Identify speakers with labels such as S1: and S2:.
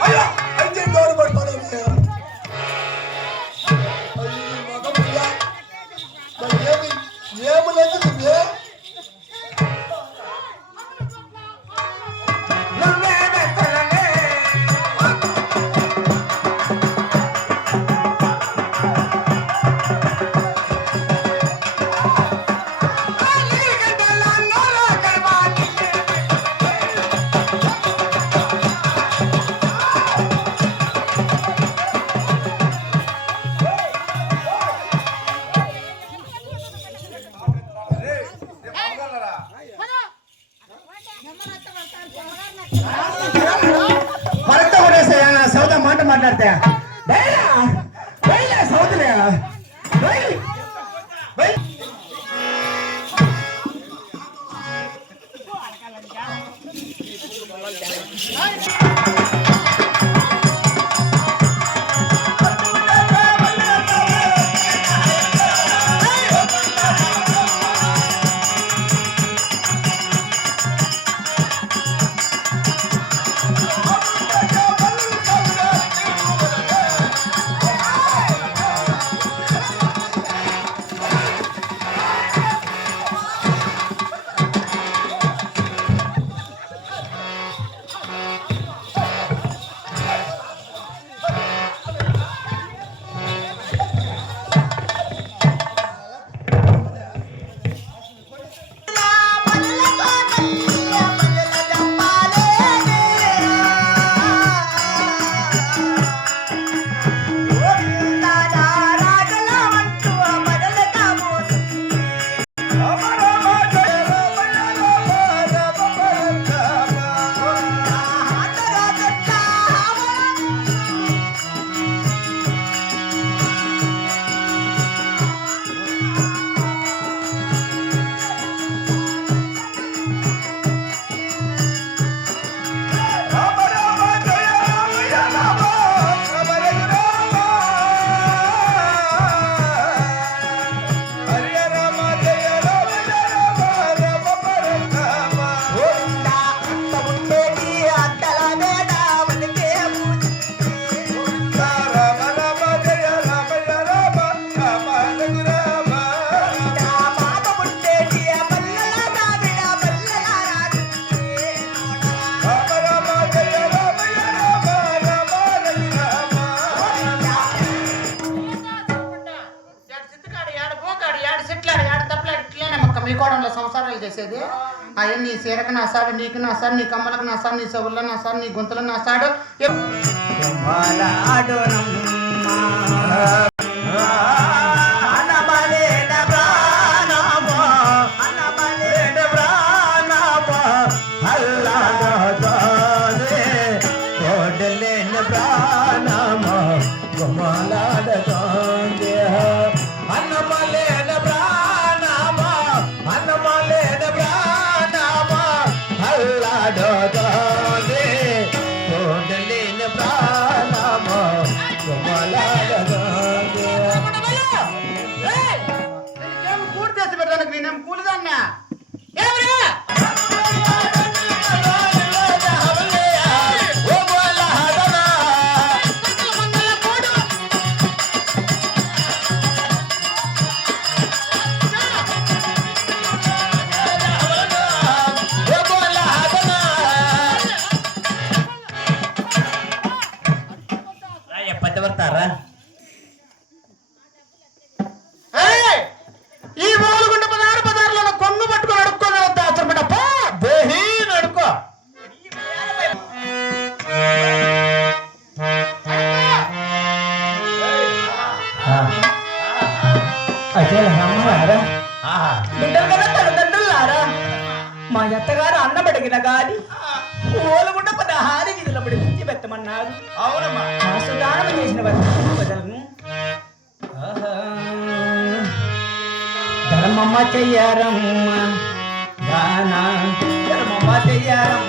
S1: 还有 ಮರೆತ ಸೌದ ಮಾಟ ಮಾತಾಡ್ತೇ కోడంలో సంసారాలు చేసేది. అయ్యి నీ చీరకు నాసాడు నీకు నాసాడు నీ కమ్మలకు నాసాడు నీ చెవుల్లో నాసాడు నీ గొంతులో నాసాడు
S2: అనబలేన
S1: కూడి తెచ్చి పెట్టడానికి నేనేం కూలిదాన్నా ఏయ్! ఈ మూలుగుంట పదహారు పదార్లలో కొంగు పట్టుకొని అడుక్కొని వద్దా అసలు పో
S2: దేహీ నడుకో
S3: అసలు అమ్మగారా
S2: ఆహా
S3: బిడ్డలు కదా తల్లిదండ్రులారా మా అత్తగారు అన్నబడిగిన గాని ఓలుగుండ పదహారు పెట్టమన్నారు.
S2: అవునమ్మా.
S3: మా సుదానం చేసిన బదలను ధర్మమ్మ చెయ్యారమ్మ. దానా. ధర్మమ్మ చెయ్యారమ్మ.